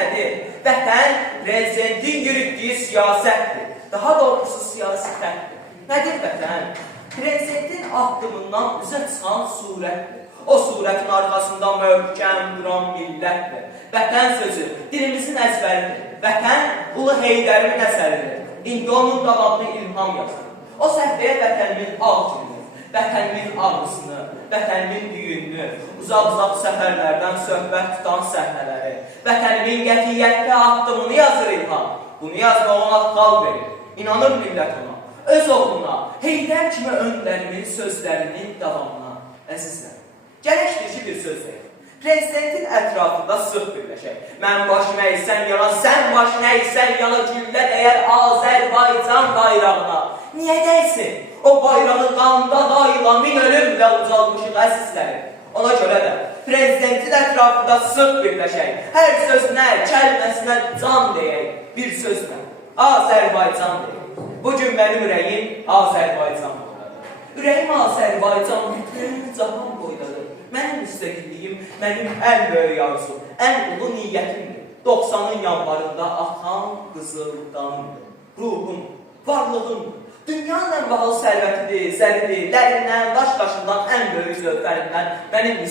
nədir? Vətən prezidentin yürütdüyü siyasətdir. Daha doğrusu siyasətdir. Nədir vətən? Prezidentin addımından üzə çıxan surətdir. O surətin arxasında möhkəm duran millətdir. Vətən sözü dilimizin əzbəridir. Vətən Ulu Heydərimin əsəridir. İndi onun davamını İlham yazır. O səhvəyə vətənimin ağcını, vətənimin ağrısını, vətənimin düyününü, uzaq-uzaq səfərlərdən söhbət tutan səhnələri, vətənimin qətiyyətli addımını yazır İlham. Bunu yazmağa ona xal verir. İnanır millət ona. Öz oğluna, Heydər kimi öndərimin sözlərinin davamına. Əzizlər, gələşdirici bir söz verir. Prezidentin ətrafında sıx birləşək. Mən başına əysən yana, sən başına əysən yana güllə dəyər Azərbaycan bayrağına. Niyə dəysin? O bayrağı qanda dayıla min ölümlə ucalmışıq əzizlərim. Ona görə də prezidentin ətrafında sıx birləşək. Hər sözünə, kəlməsinə can deyək. Bir sözlə, Azərbaycan deyək. Bugün mənim ürəyim Azərbaycan boydadır. Ürəyim Azərbaycan bütün cahan boydadır. Mənim müstəqilliyim, mənim ən böyük arzum, ən ulu niyyətimdir. 90-ın yanvarında axan qızıl qanımdır. Ruhum, varlığım, dünyanın ən bahalı sərvətidir, zəridir, dərindən, daş-daşından ən böyük zövqlərindən mənim